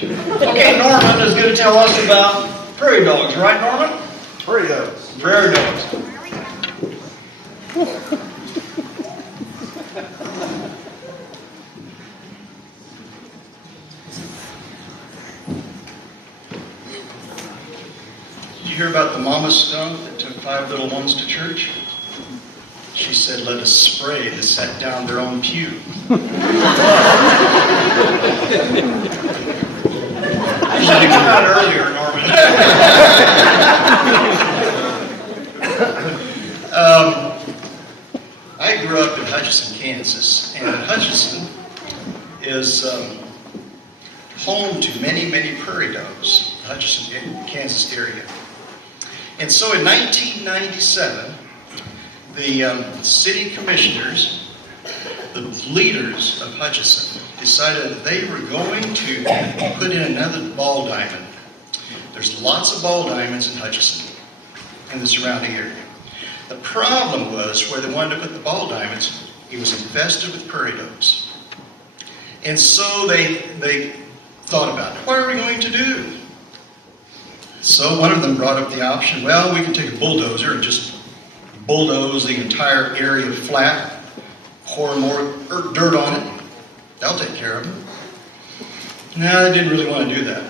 Okay, Norman is going to tell us about prairie dogs, right, Norman? Prairie dogs. Prairie dogs. Did you hear about the mama skunk that took 5 little ones to church? She said, "Let us spray that sat down their own pew." You should have come out earlier, Norman. I grew up in Hutchinson, Kansas, and Hutchinson is home to many, many prairie dogs, the Hutchinson, Kansas area. And so in 1997, the city commissioners, the leaders of Hutchinson, decided that they were going to put in another ball diamond. There's lots of ball diamonds in Hutchinson and the surrounding area. The problem was where they wanted to put the ball diamonds, it was infested with prairie dogs. And so they thought about it. What are we going to do? So one of them brought up the option, well, we can take a bulldozer and just bulldoze the entire area flat, pour more dirt on it. That'll take care of them. No, they didn't really want to do that.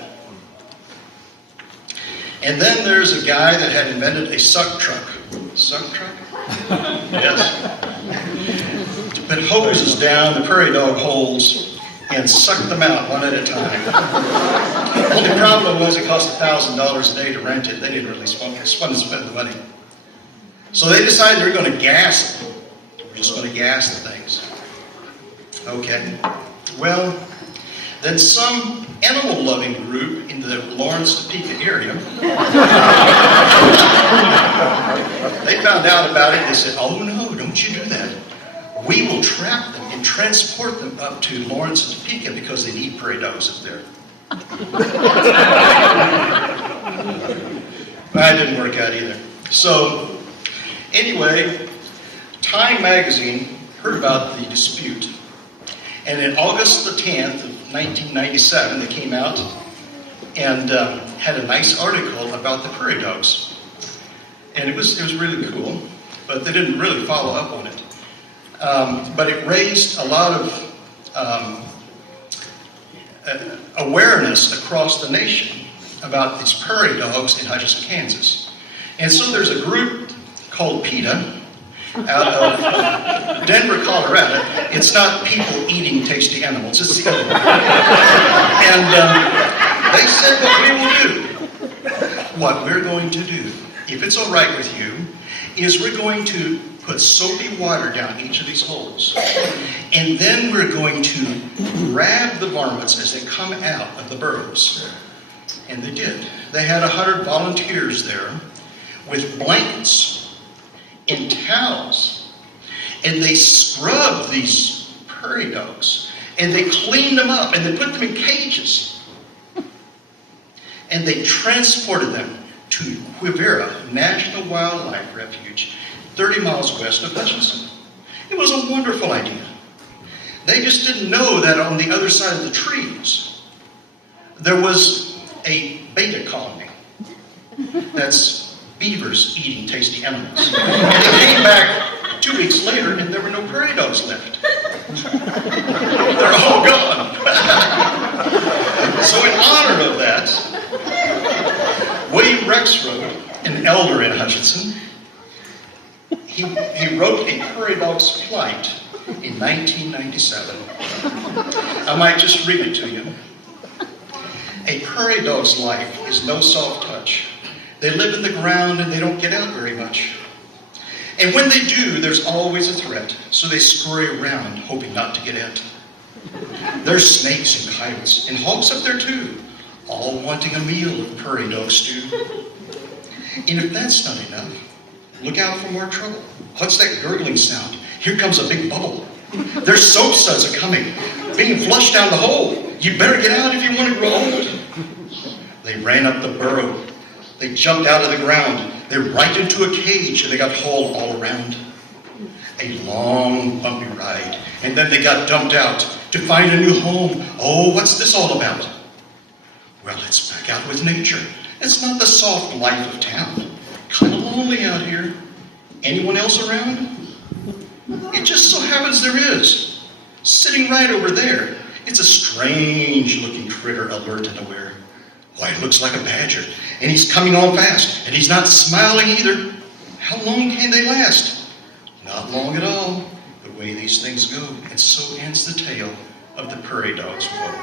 And then there's a guy that had invented a suck truck. Suck truck? Yes. To put hoses down the prairie dog holes and suck them out one at a time. The only problem was it cost $1,000 a day to rent it. They didn't really spend the money. So they decided they're going to gas it. We're just going to gas the things. Okay. Well, then some animal-loving group in the Lawrence, Topeka area, they found out about it. They said, "Oh no, don't you do that. We will trap them and transport them up to Lawrence and Topeka because they need prairie dogs up there." That didn't work out either. So, anyway, Time magazine heard about the dispute. And in August the 10th of 1997, they came out and had a nice article about the prairie dogs. And it was really cool, but they didn't really follow up on it. But it raised a lot of awareness across the nation about these prairie dogs in Hutchinson, Kansas. And so there's a group called PETA out of Denver, Colorado. It's not people eating tasty animals, it's the other one. And they said what we're going to do, if it's all right with you, is we're going to put soapy water down each of these holes. And then we're going to grab the varmints as they come out of the burrows. And they did. They had 100 volunteers there with blankets and towels, and they scrubbed these prairie dogs, and they cleaned them up, and they put them in cages, and they transported them to Quivira National Wildlife Refuge, 30 miles west of Hutchinson. It was a wonderful idea. They just didn't know that on the other side of the trees, there was a beta colony. That's beavers eating tasty animals. And they came back 2 weeks later and there were no prairie dogs left. They're all gone. So in honor of that, William Rexroth, an elder in Hutchinson, he wrote a prairie dog's plight in 1997. I might just read it to you. A prairie dog's life is no soft touch. They live in the ground and they don't get out very much. And when they do, there's always a threat, so they scurry around, hoping not to get it. There's snakes and coyotes, and hawks up there too, all wanting a meal of prairie dog stew. And if that's not enough, look out for more trouble. What's that gurgling sound? Here comes a big bubble. Their soap suds are coming, being flushed down the hole. You better get out if you want to grow old. They ran up the burrow. They jumped out of the ground. They're right into a cage, and they got hauled all around. A long, bumpy ride. And then they got dumped out to find a new home. Oh, what's this all about? out with nature. It's not the soft life of town. Kind of lonely out here. Anyone else around? It just so happens there is. Sitting right over there. It's a strange-looking critter, alert and aware. Why, it looks like a badger, and he's coming on fast, and he's not smiling either. How long can they last? Not long at all, the way these things go. And so ends the tale of the prairie dog's woe.